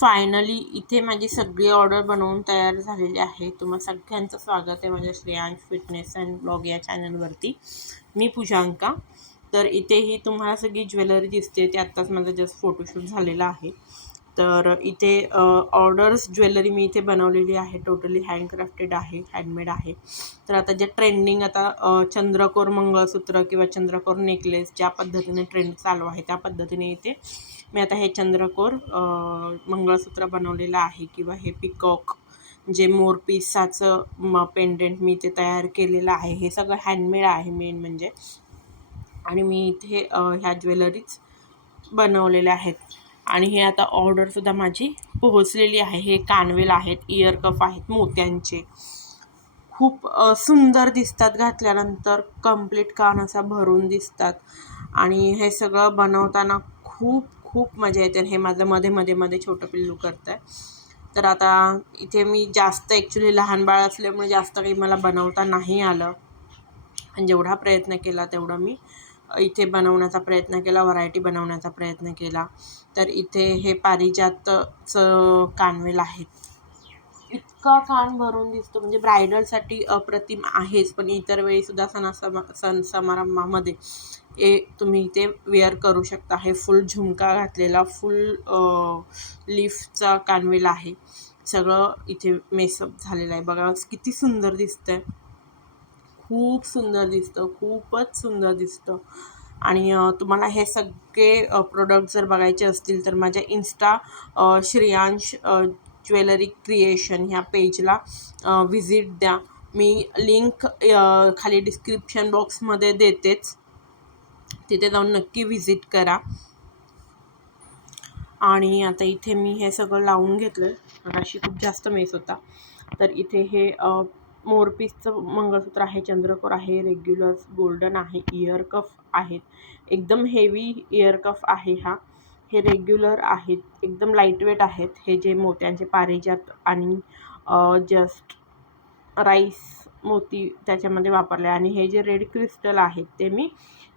Finally इथे माझी सगळी ऑर्डर बनवून तयार झालेली आहे. तुम्हा सगळ्यांचं स्वागत आहे माझ्या श्रेयांश फिटनेस अँड ब्लॉग या चॅनलवरती. मी पूजांका. तर इथेही तुम्हाला सगळी ज्वेलरी दिसते. ते आत्ताच माझं जस्ट फोटोशूट झालेला आहे. तर इथे ऑर्डर्स ज्वेलरी मी इथे बनवलेली आहे. टोटली हँडक्राफ्टेड आहे, हँडमेड आहे. तर आता जे ट्रेंडिंग आता चंद्रकोर मंगळसूत्र किंवा चंद्रकोर नेकलेस ज्या पद्धतीने ट्रेंड चालू आहे त्या पद्धतीने इथे मी आता हे चंद्रकोर मंगळसूत्र बनवलेलं आहे किंवा हे पिकॉक जे मोरपीसाचं पेंडेंट मी इथे तयार केलेलं आहे. हे सगळं हँडमेड आहे मेन म्हणजे. आणि मी इथे ह्या ज्वेलरीज बनवलेल्या आहेत. आणि हे आता ऑर्डरसुद्धा माझी पोहोचलेली आहे. हे कानवेल आहेत, इयर कफ आहेत मोत्यांचे. खूप सुंदर दिसतात घातल्यानंतर. कंप्लीट कान असा भरून दिसतात. आणि हे सगळं बनवताना खूप खूप मजा येते. हे माझं मध्ये छोटं पिल्लू करतं आहे. तर आता इथे मी जास्त ॲक्च्युली लहान बाळ असल्यामुळे जास्त काही मला बनवता नाही आलं. आणि जेवढा प्रयत्न केला तेवढं मी इथे बनवण्याचा प्रयत्न केला, व्हरायटी बनवण्याचा प्रयत्न केला. तर इथे हे पारिजातचं कानवेल आहेत. इतका कान भरून दिसतो म्हणजे ब्रायडलसाठी अप्रतिम आहेच, पण इतर वेळीसुद्धा सण समारंभामध्ये तुम्ही इथे वेअर करू शकता. हे फुल झुमका घातलेला फुल लीफचा कानवेल आहे. सगळं इथे मेसअप झालेलं आहे. बघा किती सुंदर दिसतंय. खूप सुंदर दिसतं, खूपच सुंदर दिसतं. आणि तुम्हाला हे सगळे प्रोडक्ट जर बघायचे असतील तर माझ्या इन्स्टा श्रेयांश ज्वेलरी क्रिएशन ह्या पेजला व्हिजिट द्या. मी लिंक खाली डिस्क्रिप्शन बॉक्समध्ये देतेच. तिथे जाऊन नक्की व्हिजिट करा. आणि आता इथे मी हे सगळं लावून घेतलं. मगाशी खूप जास्त मेस होता. तर इथे हे मोरपीसचं मंगळसूत्र आहे, चंद्रकोर आहे, रेग्युलर गोल्डन आहे, इयर कफ आहेत. एकदम हेवी इयर कफ आहे हा. हे रेग्युलर आहेत, एकदम लाईटवेट आहेत. हे जे मोत्यांचे पारिजात आणि जस्ट राईस मोती त्याच्यामध्ये वापरले. आणि हे जे रेड क्रिस्टल आहेत ते मी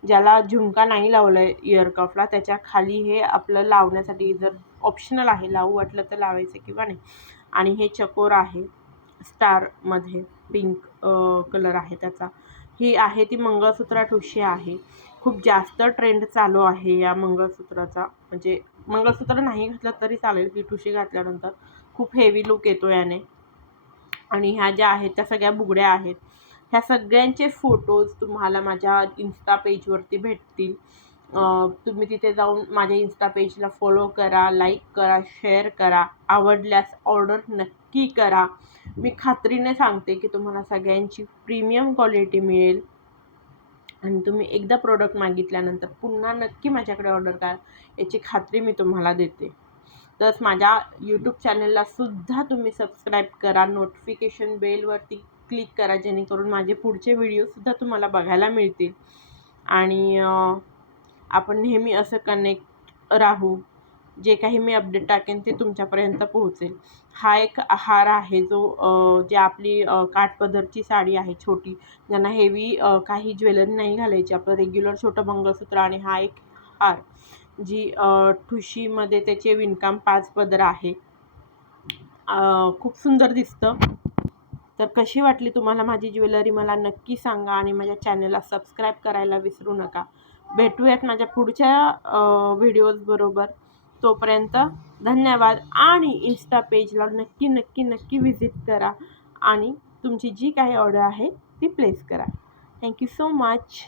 ज्याला झुमका नाही लावलं आहे इयर कफला त्याच्या खाली हे आपलं लावण्यासाठी जर ऑप्शनल आहे, लावू वाटलं तर लावायचं किंवा नाही. आणि हे चकोर आहे स्टारमध्ये, पिंक कलर आहे त्याचा. ही आहे ती मंगळसूत्र ठुशी आहे. खूप जास्त ट्रेंड चालू आहे या मंगळसूत्राचा. म्हणजे मंगळसूत्र नाही घातलं तरी चालेल, ती ठुशी घातल्यानंतर खूप हेवी लुक येतो याने. आणि ह्या ज्या आहेत त्या सगळ्या बुगड्या आहेत. ह्या सगळ्यांचे फोटोज तुम्हाला माझ्या इन्स्टा पेजवरती भेटतील. तुम्ही तिथे जाऊन माझ्या इन्स्टा पेजला फॉलो करा, लाईक करा, शेअर करा. आवडल्यास ऑर्डर नक्की करा. मी खात्रीने सांगते की तुम्हाला सगळ्यांची प्रीमियम क्वालिटी मिळेल. आणि तुम्ही एकदा प्रोडक्ट मागितल्यानंतर पुन्हा नक्की माझ्याकडे ऑर्डर करा याची खात्री मी तुम्हाला देते. तर माझ्या यूट्यूब चॅनललासुद्धा तुम्ही सबस्क्राईब करा. नोटिफिकेशन बेलवरती क्लिक करा जेणेकरून माझे पुढचे व्हिडिओसुद्धा तुम्हाला बघायला मिळतील. आणि आपण नेहमी असं कनेक्ट राहू. जे काही मी अपडेट टाकेन ते तुमच्यापर्यंत पोहोचेल. हा एक हार आहे जो जे आपली काठपदरची साडी आहे छोटी, ज्यांना हेवी काही ज्वेलरी नाही घालायची, आपलं रेग्युलर छोटं मंगळसूत्र. आणि हा एक हार जी ठुशीमध्ये त्याचे विणकाम 5 पदर आहे. खूप सुंदर दिसतं. तर कशी वाटली तुम्हाला माझी ज्वेलरी मला नक्की सांगा. आणि माझ्या चॅनलला सबस्क्राईब करायला विसरू नका. भेटूयात माझ्या पुढच्या व्हिडिओजबरोबर. तोपर्यंत धन्यवाद. आणि इन्स्टा पेजला नक्की नक्की नक्की व्हिजिट करा आणि तुमची जी काही ऑर्डर आहे ती प्लेस करा. Thank you so much.